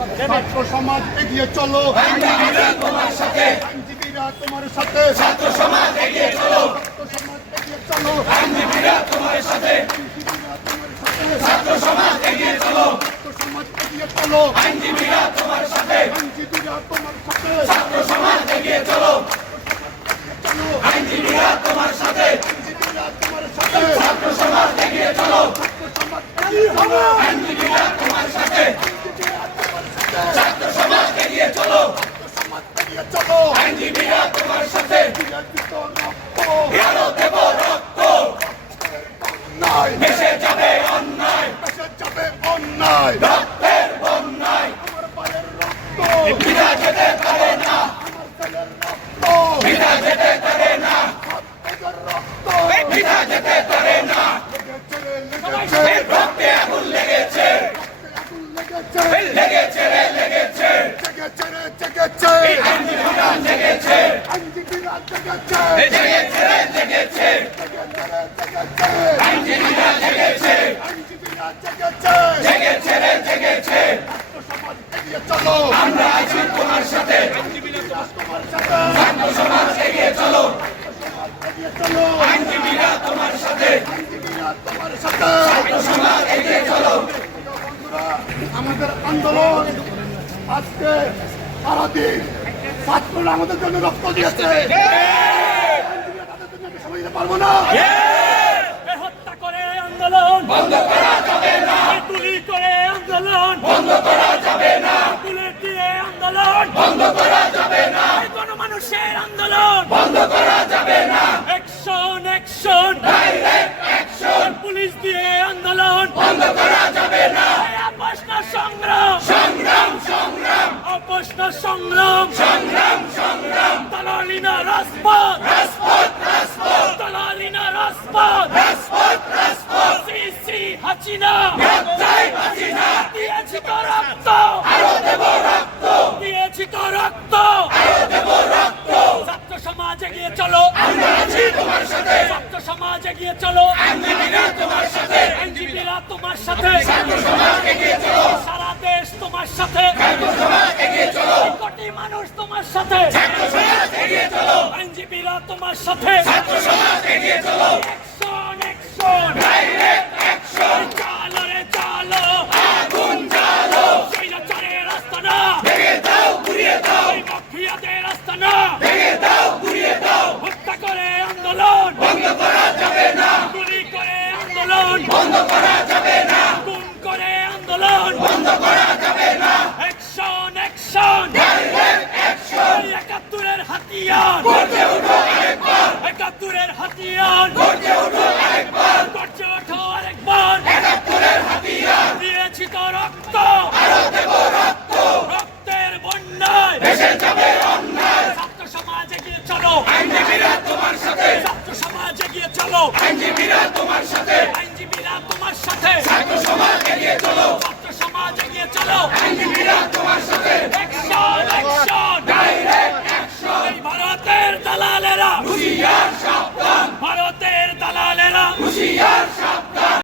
ছাত্র সমাজ এগিয়ে চলো, আইনজীবীরা তোমার সাথে, আইনজীবীরা তোমার সাথে, ছাত্র সমাজ এগিয়ে চলো, ছাত্র সমাজ এগিয়ে চলো, আইনজীবীরা তোমার সাথে, ছাত্র সমাজ এগিয়ে চলো, ছাত্র সমাজ এগিয়ে চলো, আইনজীবীরা তোমার সাথে, আইনজীবীরা তোমার সাথে, ছাত্র সমাজ এগিয়ে চলো, আইনজীবীরা তোমার সাথে, আইনজীবীরা তোমার সাথে, ছাত্র সমাজ এগিয়ে চলো, ছাত্র সমাজ এগিয়ে চলো, আইনজীবীরা তোমার সাথে, ছাত্র সমাজ এগিয়ে চলো, ছাত্র সমাজ এগিয়ে চলো, আইনজীবীরা তোমার সাথে, বিরোধিত রক্ত আরো দেব রক্ত, নাই, ভেসে যাবে অন্যায়, দেশে যাবে অন্যায়, রক্তের বন্যায়, আমার ভাইয়ের রক্ত, বিনা যেতে পারে না, আমার ছেলের রক্ত, বিনা যেতে পারে না, ছাত্রদের রক্ত, বিনা যেতে পারে না, লেগেছে রে, লেগেছে, এই রক্তে আগুন লেগেছে, আগুন লেগেছে, লেগেছে রে লেগেছে, জেগেছে রে, জেগেছে, আইনজীবীরা জেগেছে, আইনজীবীরা জেগেছে, জেগেছে রে লেগেছে, জেগেছে রে, জেগেছে, আইনজীবীরা জেগেছে, আইনজীবীরা জেগেছে, জেগেছে রে জেগেছে, ছাত্র সমাজ এগিয়ে চলো, আমরা আছি তোমার সাথে, আইনজীবীরা তোমার সাথে, ছাত্র সমাজ এগিয়ে চলো, এগিয়ে চলো, আইনজীবীরা তোমার সাথে, আইনজীবীরা তোমার সাথে, ছাত্র সমাজ এগিয়ে চলো, বন্ধুরা, আমাদের আন্দোলন আজকে সারাদিন ছাত্ররা আমাদের জন্য রক্ত দিয়েছে, আইনজীবীরা তাদের জন্য আমি সময় দিতে পারবো না, হত্যা করে আন্দোলন বন্ধ করা যাবে না, গুলি করে আন্দোলন বন্ধ করা যাবে না, বুলেট দিয়ে আন্দোলন বন্ধ করা যাবে না, গণমানুষের আন্দোলন বন্ধ করা যাবে না, action action direct action, police দিয়ে আন্দোলন বন্ধ করা যাবে না, প্রশ্ন সংগ্রাম সংগ্রাম সংগ্রাম, অপ্রশ্ন সংগ্রাম সংগ্রাম সংগ্রাম, দালালিনা রাজপথ রাজপথ রাজপথ, দালালিনা রাজপথ রাজপথ রাজপথ, শ্রী শ্রী হাসিনা রক্তাই হাসিনা, দিয়েছি তো রক্ত আরো দেব রক্ত, দিয়েছি তো রক্ত আরো দেব রক্ত, ছাত্র সমাজ এগিয়ে চলো আমরা আছি তোমার সাথে, ছাত্র সমাজ এগিয়ে চলো আইনজীবীরা তোমার সাথে, আইনজীবীরা তোমার সাথে ছাত্র সমাজ এগিয়ে চলো, সারা দেশ তোমার সাথে ছাত্র সমাজ এগিয়ে চলো, কোটি মানুষ তোমার সাথে ছাত্র সমাজ এগিয়ে চলো, আইনজীবীরা তোমার সাথে ছাত্র সমাজ এগিয়ে চলো, অ্যাকশন অ্যাকশন ডাইরেক্ট অ্যাকশন, চালো রে চালো আগুন জ্বালো, স্বৈরাচারের আস্তানা ভেঙে দাও ঘুরিয়ে দাও, ওই মাফিয়াদের আস্তানা ভেঙে দাও ঘুরিয়ে দাও, হত্যা করে আন্দোলন বন্ধ করা যাবে না, গুলি করে আন্দোলন বন্ধ করা যাবে না, গুম করে আন্দোলন বন্ধ করা যাবে না, অ্যাকশন অ্যাকশন ডাইরেক্ট অ্যাকশন, একাত্তরের হাতিয়ার গর্জে ওঠো আরেকবার, একাত্তরের হাতিয়ার গর্জে ওঠো আরেকবার, গর্জে ওঠো আরেকবার একাত্তরের হাতিয়ার, দিয়েছি তো রক্ত আরো দেব রক্ত, রক্তের বন্যায় ভেসে যাবে অন্যায়, ছাত্র সমাজ এগিয়ে চলো আইনজীবীরা তোমার সাথে, ছাত্র সমাজ এগিয়ে চলো আইনজীবীরা তোমার সাথে, আইনজীবীরা তোমার সাথে ছাত্র সমাজ এগিয়ে চলো, ছাত্র সমাজ এগিয়ে চলো আইনজীবীরা